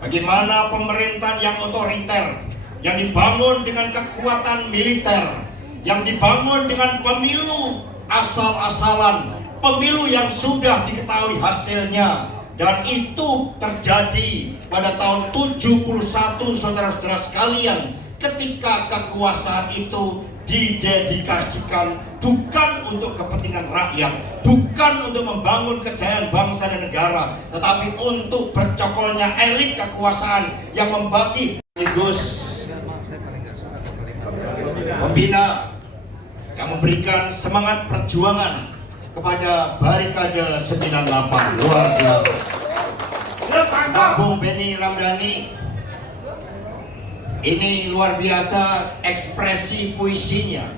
Bagaimana pemerintahan yang otoriter, yang dibangun dengan kekuatan militer, yang dibangun dengan pemilu asal-asalan, pemilu yang sudah diketahui hasilnya, dan itu terjadi pada tahun 71, saudara-saudara sekalian, ketika kekuasaan itu didedikasikan bukan untuk kepentingan rakyat, bukan untuk membangun kejayaan bangsa dan negara, tetapi untuk bercokolnya elit kekuasaan yang membagi sekaligus pembina yang memberikan semangat perjuangan kepada Barikade 98. Luar biasa. Bung Benny Ramdhani ini luar biasa, ekspresi puisinya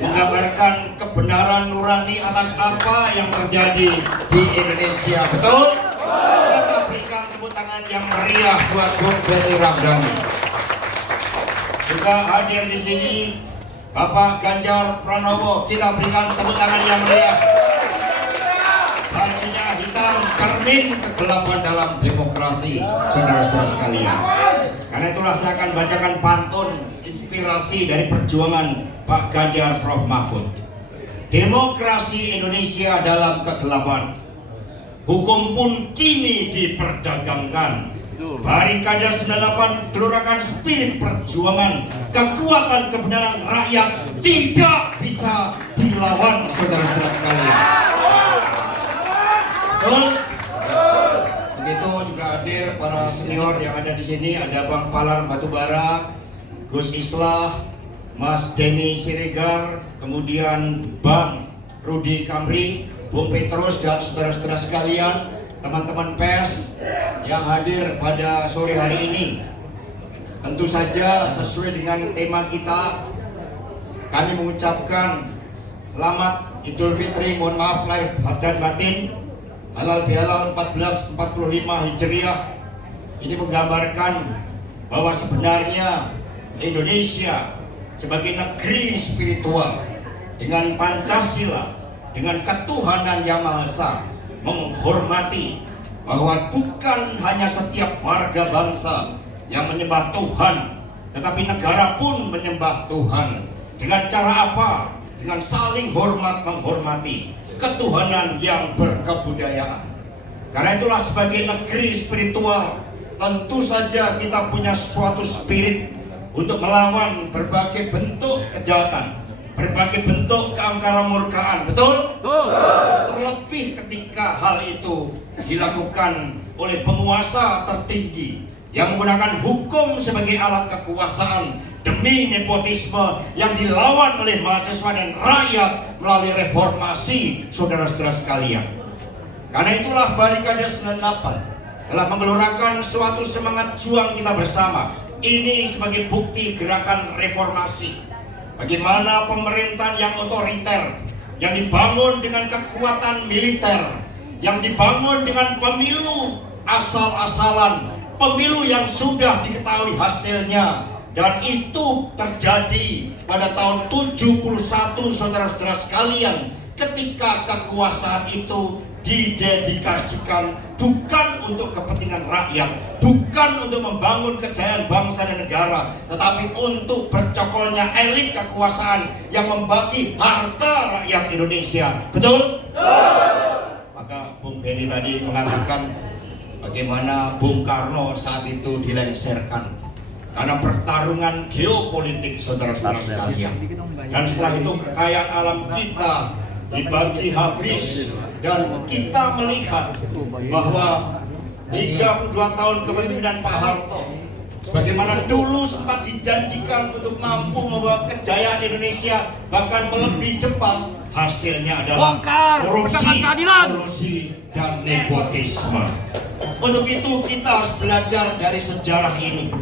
menggambarkan kebenaran nurani atas apa yang terjadi di Indonesia. Betul? Kita berikan tepuk tangan yang meriah buat Bung Benny Ramdhani. Juga hadir di sini Bapak Ganjar Pranowo. Kita berikan tepuk tangan yang meriah. Bajunya hitam, cermin kegelapan dalam demokrasi, saudara-saudara sekalian. Karena itulah saya akan bacakan pantun inspirasi dari perjuangan Pak Ganjar Prof Mahfud. Demokrasi Indonesia dalam kegelapan, hukum pun kini diperdagangkan. Barikade 98 gelurakan spirit perjuangan, kekuatan kebenaran rakyat tidak bisa dilawan, saudara-saudara sekalian. Betul? Begitu juga hadir para senior yang ada di sini, ada Bang Palar Batubara, Gus Islah, Mas Denny Siregar, kemudian Bang Rudi Kamri, Bung Petrus, dan saudara-saudara sekalian, teman-teman pers yang hadir pada sore hari ini. Tentu saja sesuai dengan tema kita, kami mengucapkan selamat Idul Fitri, mohon maaf lahir dan batin, halal bihalal 1445 Hijriah. Ini menggambarkan bahwa sebenarnya Indonesia sebagai negeri spiritual dengan Pancasila, dengan ketuhanan yang Maha Esa, menghormati bahwa bukan hanya setiap warga bangsa yang menyembah Tuhan, tetapi negara pun menyembah Tuhan. Dengan cara apa? Dengan saling hormat menghormati ketuhanan yang berkebudayaan. Karena itulah sebagai negeri spiritual, tentu saja kita punya suatu spirit untuk melawan berbagai bentuk kejahatan, berbagai bentuk keangkaran murkaan. Betul? Terlebih ketika hal itu dilakukan oleh penguasa tertinggi yang menggunakan hukum sebagai alat kekuasaan demi nepotisme yang dilawan oleh mahasiswa dan rakyat melalui reformasi, saudara-saudara sekalian. Karena itulah Barikade 98 telah menggelurakan suatu semangat juang kita bersama. Ini sebagai bukti gerakan reformasi. Bagaimana pemerintahan yang otoriter, yang dibangun dengan kekuatan militer, yang dibangun dengan pemilu asal-asalan, pemilu yang sudah diketahui hasilnya, dan itu terjadi pada tahun 71, saudara-saudara sekalian, ketika kekuasaan itu didedikasikan bukan untuk kepentingan rakyat, bukan untuk membangun kejayaan bangsa dan negara, tetapi untuk bercokolnya elit kekuasaan yang membagi harta rakyat Indonesia. Betul? Maka Bung Benny tadi mengatakan bagaimana Bung Karno saat itu dilengsarkan karena pertarungan geopolitik, saudara-saudara sekalian. Dan setelah itu kekayaan alam kita dibagi habis, dan kita melihat bahwa 32 tahun kepemimpinan Pak Harto, sebagaimana dulu sempat dijanjikan untuk mampu membawa kejayaan Indonesia bahkan melebihi Jepang, hasilnya adalah korupsi dan nepotisme. Untuk itu kita harus belajar dari sejarah ini.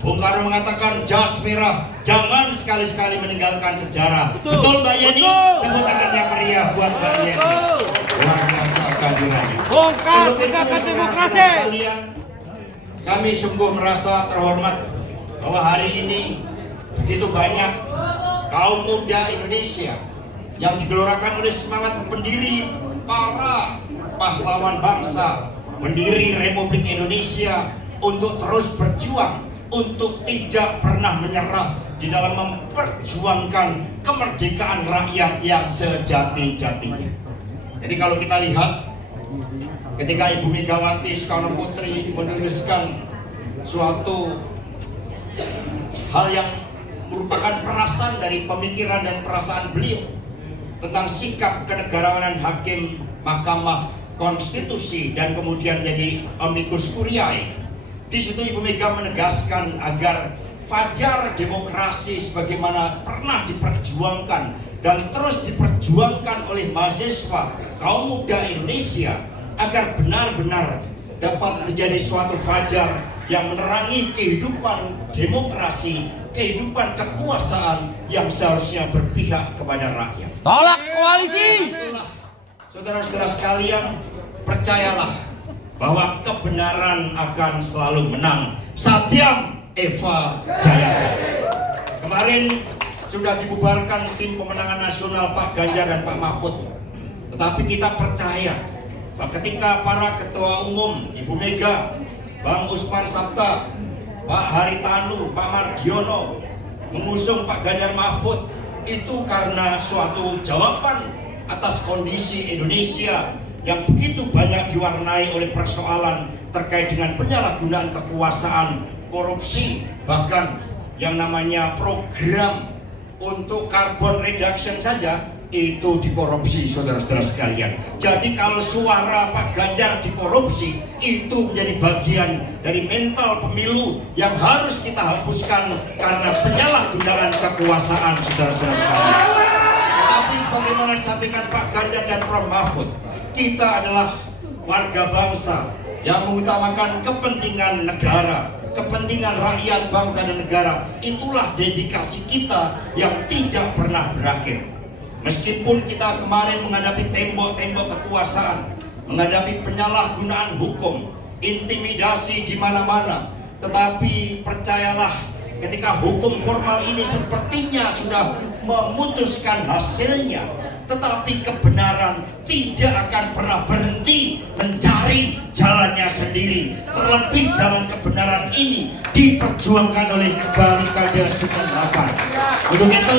Bung Karno mengatakan jas merah, jangan sekali-sekali meninggalkan sejarah. Betul Mbak Yeni? Tepuk tangan yang meriah buat Mbak Yeni. Luar biasa kehadirannya. Bongkar tegakkan demokrasi. Kami sungguh merasa terhormat bahwa hari ini begitu banyak kaum muda Indonesia yang digelurakan oleh semangat pendiri para pahlawan bangsa, pendiri Republik Indonesia, untuk terus berjuang, untuk tidak pernah menyerah di dalam memperjuangkan kemerdekaan rakyat yang sejati-jatinya. Jadi kalau kita lihat ketika Ibu Megawati Soekarno Putri menuliskan suatu hal yang merupakan perasan dari pemikiran dan perasaan beliau tentang sikap kenegarawanan hakim Mahkamah Konstitusi dan kemudian jadi amicus curiae. Di situ Ibu Mega menegaskan agar fajar demokrasi sebagaimana pernah diperjuangkan dan terus diperjuangkan oleh mahasiswa kaum muda Indonesia agar benar-benar dapat menjadi suatu fajar yang menerangi kehidupan demokrasi, kehidupan kekuasaan yang seharusnya berpihak kepada rakyat. Tolak koalisi! Itulah, saudara-saudara sekalian, percayalah bahwa kebenaran akan selalu menang. Satyam Eva Jayate. Kemarin sudah dibubarkan tim pemenangan nasional Pak Ganjar dan Pak Mahfud. Tetapi kita percaya bahwa ketika para ketua umum Ibu Mega, Bang Usman Sabta, Pak Haritanu, Pak Mardiono mengusung Pak Ganjar Mahfud, itu karena suatu jawaban atas kondisi Indonesia yang begitu banyak diwarnai oleh persoalan terkait dengan penyalahgunaan kekuasaan, korupsi, bahkan yang namanya program untuk carbon reduction saja itu dikorupsi, saudara-saudara sekalian. Jadi kalau suara Pak Ganjar dikorupsi, itu menjadi bagian dari mental pemilu yang harus kita hapuskan karena penyalahgunaan kekuasaan, saudara-saudara sekalian. Tetapi sebagaimana disampaikan Pak Ganjar dan Prof. Mahfud, kita adalah warga bangsa yang mengutamakan kepentingan negara, kepentingan rakyat, bangsa dan negara. Itulah dedikasi kita yang tidak pernah berakhir. Meskipun kita kemarin menghadapi tembok-tembok kekuasaan, menghadapi penyalahgunaan hukum, intimidasi di mana-mana, tetapi percayalah, ketika hukum formal ini sepertinya sudah memutuskan hasilnya, tetapi kebenaran tidak akan pernah berhenti mencari jalannya sendiri. Terlebih jalan kebenaran ini diperjuangkan oleh Barikade Sukarno. Untuk itu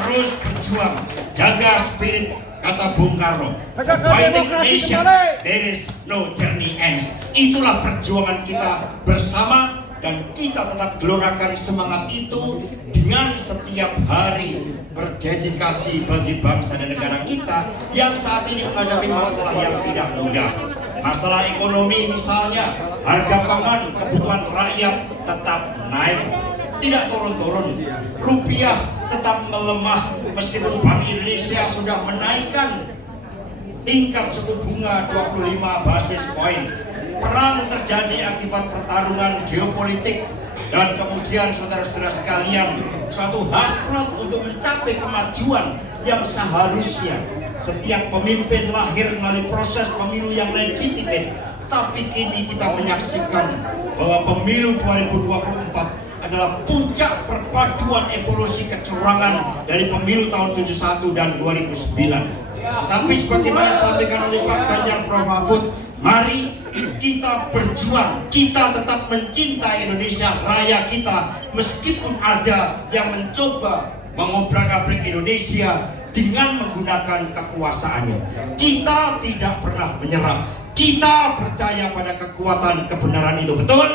terus berjuang, jaga spirit kata Bung Karno, fighting nation, there is no journey ends. Itulah perjuangan kita bersama dan kita tetap gelorakan semangat itu dengan setiap hari berdedikasi bagi bangsa dan negara kita yang saat ini menghadapi masalah yang tidak mudah. Masalah ekonomi misalnya, harga pangan, kebutuhan rakyat tetap naik, tidak turun-turun. Rupiah tetap melemah meskipun Bank Indonesia sudah menaikkan tingkat suku bunga 25 basis poin. Perang terjadi akibat pertarungan geopolitik dan kemudian saudara-saudara sekalian, suatu hasrat untuk mencapai kemajuan yang seharusnya setiap pemimpin lahir melalui proses pemilu yang legitimate. Tapi kini kita menyaksikan bahwa pemilu 2024 adalah puncak perpaduan evolusi kecurangan dari pemilu tahun 71 dan 2009. Tapi sebagaimana disampaikan oleh Pak Ganjar Prof. Mahfud, mari kita berjuang, kita tetap mencintai Indonesia Raya kita, meskipun ada yang mencoba mengobrak-abrik Indonesia dengan menggunakan kekuasaannya. Kita tidak pernah menyerah, kita percaya pada kekuatan kebenaran itu. Betul?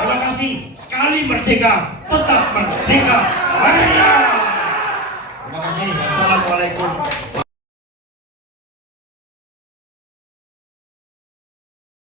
Terima kasih. Sekali merdeka, tetap merdeka. Merdeka!